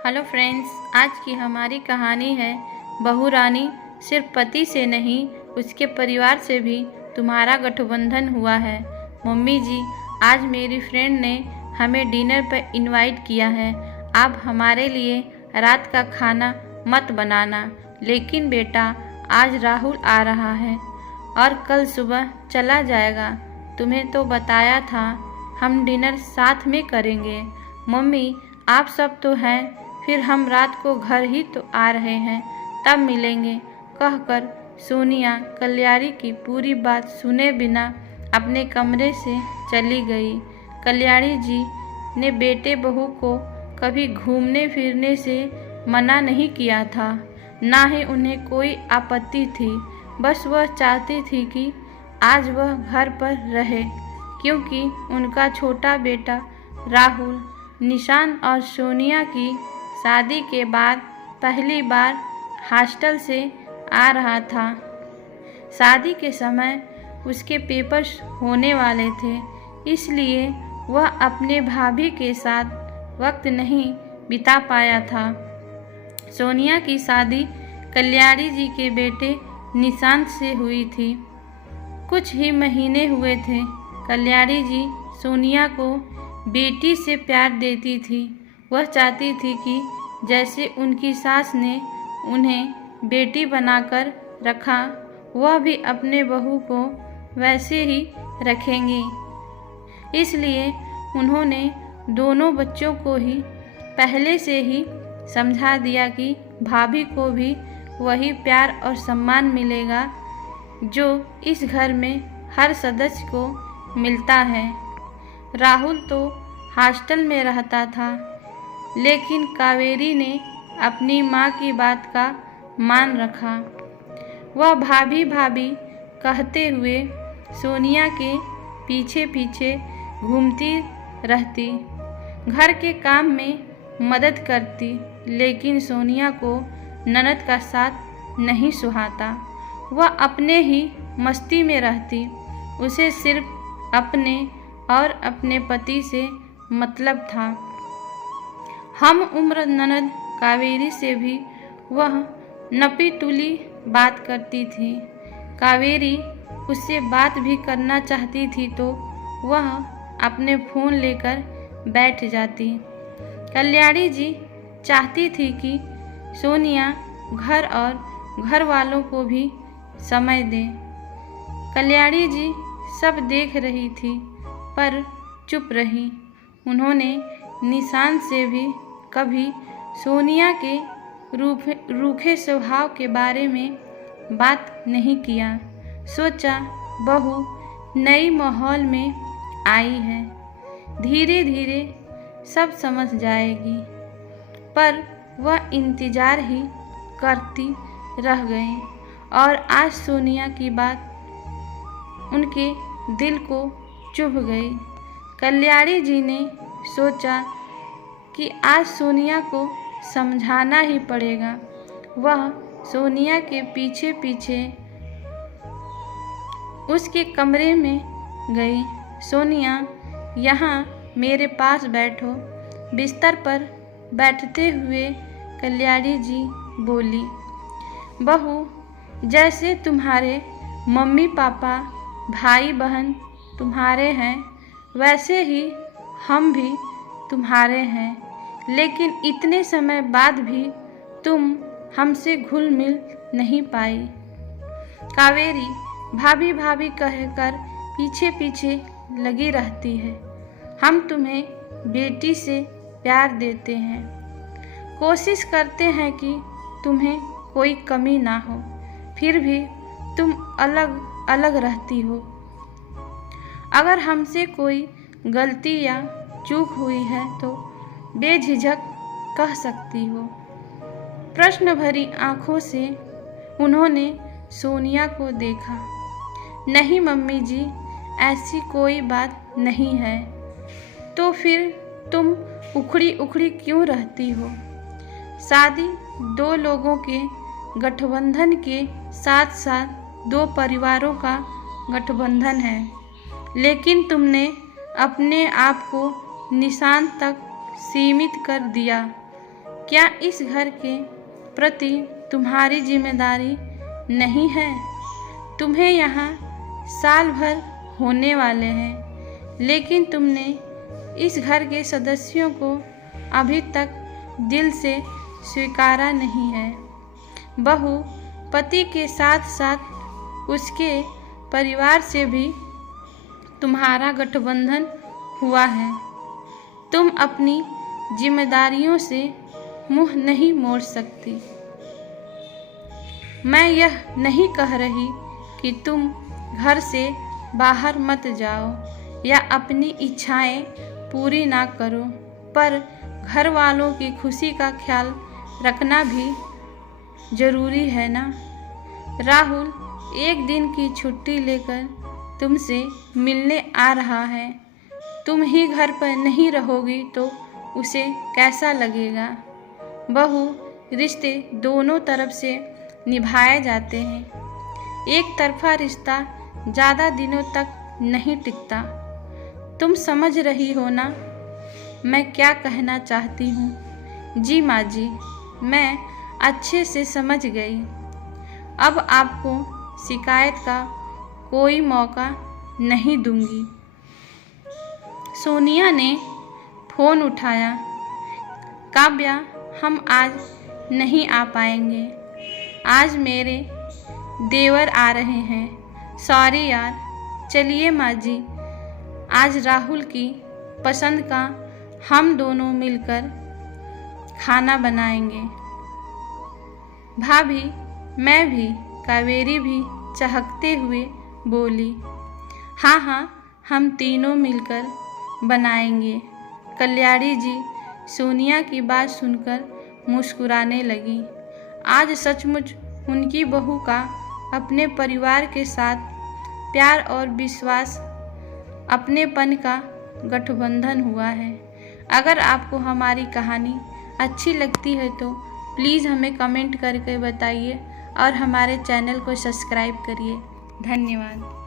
Hello friends, आज की हमारी कहानी है बहू रानी। सिर्फ पति से नहीं, उसके परिवार से भी तुम्हारा गठबंधन हुआ है। मम्मी जी, आज मेरी फ्रेंड ने हमें डिनर पर इनवाइट किया है। आप हमारे लिए रात का खाना मत बनाना। लेकिन बेटा, आज राहुल आ रहा है और कल सुबह चला जाएगा। तुम्हें तो बताया था हम डिनर साथ में करेंगे। मम्मी, आप सब तो हैं, फिर हम रात को घर ही तो आ रहे हैं, तब मिलेंगे, कहकर सोनिया कल्याणी की पूरी बात सुने बिना अपने कमरे से चली गई। कल्याणी जी ने बेटे बहू को कभी घूमने फिरने से मना नहीं किया था, ना ही उन्हें कोई आपत्ति थी। बस वह चाहती थी कि आज वह घर पर रहे, क्योंकि उनका छोटा बेटा राहुल निशान और सोनिया की शादी के बाद पहली बार हॉस्टल से आ रहा था। शादी के समय उसके पेपर्स होने वाले थे, इसलिए वह अपने भाभी के साथ वक्त नहीं बिता पाया था। सोनिया की शादी कल्याणी जी के बेटे निशांत से हुई थी। कुछ ही महीने हुए थे। कल्याणी जी सोनिया को बेटी से प्यार देती थी। वह चाहती थी कि जैसे उनकी सास ने उन्हें बेटी बनाकर रखा, वह भी अपने बहू को वैसे ही रखेंगी। इसलिए उन्होंने दोनों बच्चों को ही पहले से ही समझा दिया कि भाभी को भी वही प्यार और सम्मान मिलेगा जो इस घर में हर सदस्य को मिलता है। राहुल तो हॉस्टल में रहता था, लेकिन कावेरी ने अपनी माँ की बात का मान रखा। वह भाभी भाभी कहते हुए सोनिया के पीछे पीछे घूमती रहती, घर के काम में मदद करती, लेकिन सोनिया को ननद का साथ नहीं सुहाता। वह अपने ही मस्ती में रहती। उसे सिर्फ अपने और अपने पति से मतलब था। हम उम्र ननद कावेरी से भी वह नपी तुली बात करती थी। कावेरी उससे बात भी करना चाहती थी तो वह अपने फ़ोन लेकर बैठ जाती। कल्याणी जी चाहती थी कि सोनिया घर और घर वालों को भी समय दे। कल्याणी जी सब देख रही थी पर चुप रही। उन्होंने निशान से भी कभी सोनिया के रूखे स्वभाव के बारे में बात नहीं किया। सोचा बहू नई माहौल में आई है, धीरे धीरे सब समझ जाएगी। पर वह इंतज़ार ही करती रह गई और आज सोनिया की बात उनके दिल को चुभ गई। कल्याणी जी ने सोचा कि आज सोनिया को समझाना ही पड़ेगा। वह सोनिया के पीछे पीछे उसके कमरे में गई। सोनिया, यहाँ मेरे पास बैठो। बिस्तर पर बैठते हुए कल्याणी जी बोली, बहू, जैसे तुम्हारे मम्मी पापा भाई बहन तुम्हारे हैं, वैसे ही हम भी तुम्हारे हैं, लेकिन इतने समय बाद भी तुम हमसे घुल मिल नहीं पाई। कावेरी भाभी भाभी कहकर पीछे पीछे लगी रहती है। हम तुम्हें बेटी से प्यार देते हैं, कोशिश करते हैं कि तुम्हें कोई कमी ना हो, फिर भी तुम अलग अलग रहती हो। अगर हमसे कोई गलती या चूक हुई है तो बेझिझक कह सकती हो। प्रश्न भरी आंखों से उन्होंने सोनिया को देखा। नहीं मम्मी जी, ऐसी कोई बात नहीं है। तो फिर तुम उखड़ी उखड़ी क्यों रहती हो? शादी दो लोगों के गठबंधन के साथ साथ दो परिवारों का गठबंधन है, लेकिन तुमने अपने आप को निशान तक सीमित कर दिया। क्या इस घर के प्रति तुम्हारी जिम्मेदारी नहीं है? तुम्हें यहाँ साल भर होने वाले हैं, लेकिन तुमने इस घर के सदस्यों को अभी तक दिल से स्वीकारा नहीं है। बहू पति के साथ साथ उसके परिवार से भी तुम्हारा गठबंधन हुआ है। तुम अपनी जिम्मेदारियों से मुंह नहीं मोड़ सकती। मैं यह नहीं कह रही कि तुम घर से बाहर मत जाओ या अपनी इच्छाएं पूरी ना करो, पर घर वालों की खुशी का ख्याल रखना भी ज़रूरी है ना। राहुल एक दिन की छुट्टी लेकर तुमसे मिलने आ रहा है। तुम ही घर पर नहीं रहोगी तो उसे कैसा लगेगा? बहू रिश्ते दोनों तरफ से निभाए जाते हैं। एक तरफा रिश्ता ज़्यादा दिनों तक नहीं टिकता। तुम समझ रही हो ना मैं क्या कहना चाहती हूँ? जी माँ जी, मैं अच्छे से समझ गई। अब आपको शिकायत का कोई मौका नहीं दूंगी। सोनिया ने फ़ोन उठाया। काव्या, हम आज नहीं आ पाएंगे। आज मेरे देवर आ रहे हैं। सॉरी यार। चलिए माँ जी, आज राहुल की पसंद का हम दोनों मिलकर खाना बनाएंगे। भाभी, मैं भी, कावेरी भी चहकते हुए बोली। हाँ हाँ, हम तीनों मिलकर बनाएंगे। कल्याणी जी सोनिया की बात सुनकर मुस्कुराने लगी। आज सचमुच उनकी बहू का अपने परिवार के साथ प्यार और विश्वास, अपनेपन का गठबंधन हुआ है। अगर आपको हमारी कहानी अच्छी लगती है तो प्लीज़ हमें कमेंट करके बताइए और हमारे चैनल को सब्सक्राइब करिए। धन्यवाद।